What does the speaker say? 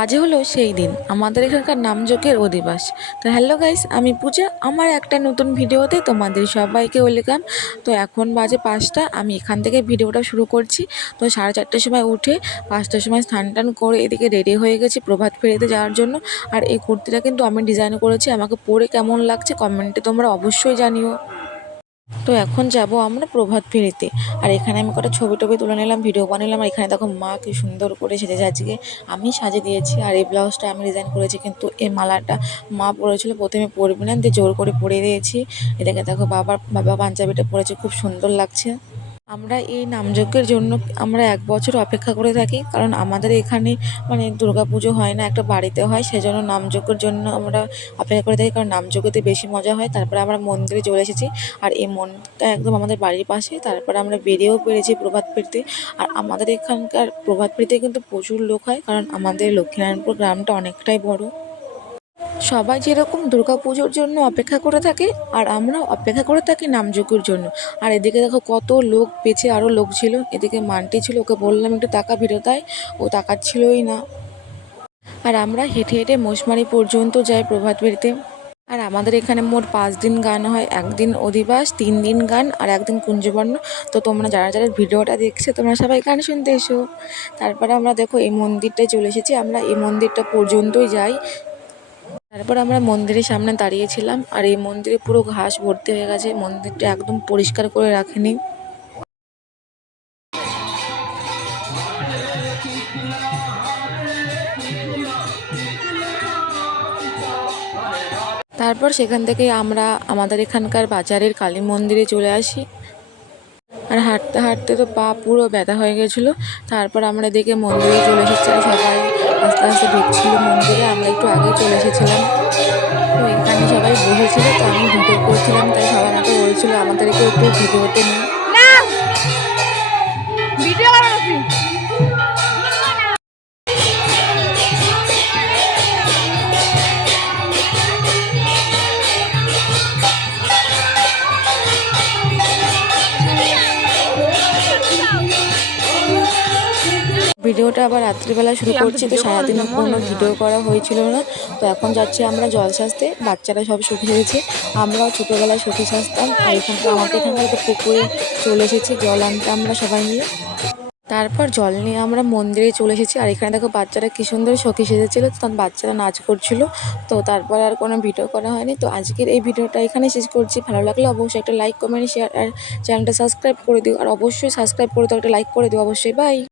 আজ হলো সেই দিন। আমাদের এখানকার নামযজ্ঞের অধিবাস। তো হ্যালো গাইস, আমি পূজা। আমার একটা নতুন ভিডিওতে তোমাদের সবাইকে ওয়েলকাম। তো এখন বাজে পাঁচটা, আমি এখান থেকে ভিডিওটা শুরু করছি। তো সাড়ে চারটের সময় উঠে পাঁচটার সময় স্নান টান করে এদিকে রেডি হয়ে গেছি প্রভাত ফেরিতে যাওয়ার জন্য। আর এই কুর্তিটা কিন্তু আমি ডিজাইন করেছি। আমাকে পরে কেমন লাগছে কমেন্টে তোমরা অবশ্যই জানিও। তো এখন যাব আমরা প্রভাত ফেরিতে। আর এখানে আমি কটা ছবি টবি তুলে নিলাম ভিডিও বানালাম, আর এখানে দেখো মা কি সুন্দর করে সেজে আজকে আমি সাজে দিয়েছি, আর এই ব্লাউজটা আমি ডিজাইন করেছি, কিন্তু এই মালাটা মা পরেছিল, প্রথমে পরবি না, দিয়ে জোর করে পরে দিয়েছি। এটাকে দেখো বাবার, বাবা পাঞ্জাবিটা পরেছে, খুব সুন্দর লাগছে। আমরা এই নামযজ্ঞের জন্য আমরা এক বছর অপেক্ষা করে থাকি, কারণ আমাদের এখানে মানে দুর্গাপুজো হয় না, একটা বাড়িতে হয়, সেজন্য নামযজ্ঞের জন্য আমরা অপেক্ষা করে থাকি, কারণ নামযজ্ঞতে বেশি মজা হয়। তারপরে আমরা মন্দিরে চলে এসেছি, আর এই মন্দিরটা একদম আমাদের বাড়ির পাশে। তারপরে আমরা বেরিয়েও পেরেছি প্রভাত ফেরিতে, আর আমাদের এখানকার প্রভাত ফেরিতে কিন্তু প্রচুর লোক হয়, কারণ আমাদের লক্ষ্মীনারায়ণপুর গ্রামটা অনেকটাই বড়। সবাই যেরকম দুর্গা পুজোর জন্য অপেক্ষা করে থাকে, আর আমরাও অপেক্ষা করে থাকি নামযজ্ঞের জন্য। আর এদিকে দেখো কত লোক পেছে আরও লোক ছিল। এদিকে মানটি ছিল, ওকে বললাম একটু টাকা ফেরতায় ও তাকাচ্ছিলই না। আর আমরা হেঁটে হেঁটে মোশমারি পর্যন্ত যাই প্রভাত ফেরিতে। আর আমাদের এখানে মোট পাঁচ দিন গান হয়। একদিন অধিবাস, তিন দিন গান, আর একদিন কুঞ্জবর্ণ। তো তোমরা যারা যারা ভিডিওটা দেখছ, তোমরা সবাই গান শুনতে এসো। তারপরে আমরা দেখো এই মন্দিরটায় চলে এসেছি। আমরা এই মন্দিরটা পর্যন্তই যাই। তারপর আমরা মন্দিরের সামনে দাঁড়িয়েছিলাম আর এই মন্দিরে পুরো ঘাস ভর্তি হয়ে গেছে। মন্দিরটা একদম পরিষ্কার করে রাখেনি। তারপর সেখান থেকে আমরা আমাদের এখানকার বাজারের কালী মন্দিরে চলে আসি। আর হাঁটতে হাঁটতে তো পা পুরো ব্যথা হয়ে গেছিল। তারপর আমরা দেখে মন্দিরে চলে এসেছি সবাই আস্তে আস্তে ঢুকছিল মন্দিরে, আমরা একটু আগে চলে এসেছিলাম। তো এখানে সবাই বসেছিল, তো আমি ভিডিও করছিলাম, তাই সবাই আমাকে বলছিল আমাদেরকে একটু ভিডিওতে নিয়ে ভিডিও ভিডিওটা আবার রাত্রিবেলা শুরু করছি তো সারাদিন কোনো ভিডিও করা হয়েছিল না তো এখন যাচ্ছি আমরা জল সাজতে বাচ্চারা সব শুকিয়ে এসেছে আমরাও ছোটোবেলায় শুকিয়ে সাজতাম আর এখান থেকে আমাদের এখানে একটা পুকুরে চলে এসেছি জল আনতে আমরা সবাই মিলে। তারপর জল নিয়ে আমরা মন্দিরে চলে এসেছি আর এখানে দেখো বাচ্চারা কি সুন্দর সখী সেজেছিলো তখন বাচ্চারা নাচ করছিল তো তারপর আর কোনো ভিডিও করা হয়নি তো আজকের এই ভিডিওটা এখানে শেষ করছি ভালো লাগলে অবশ্যই একটা লাইক কমেন্ট শেয়ার আর চ্যানেলটা সাবস্ক্রাইব করে দিও আর অবশ্যই সাবস্ক্রাইব করে দিও একটা লাইক করে দিও অবশ্যই বাই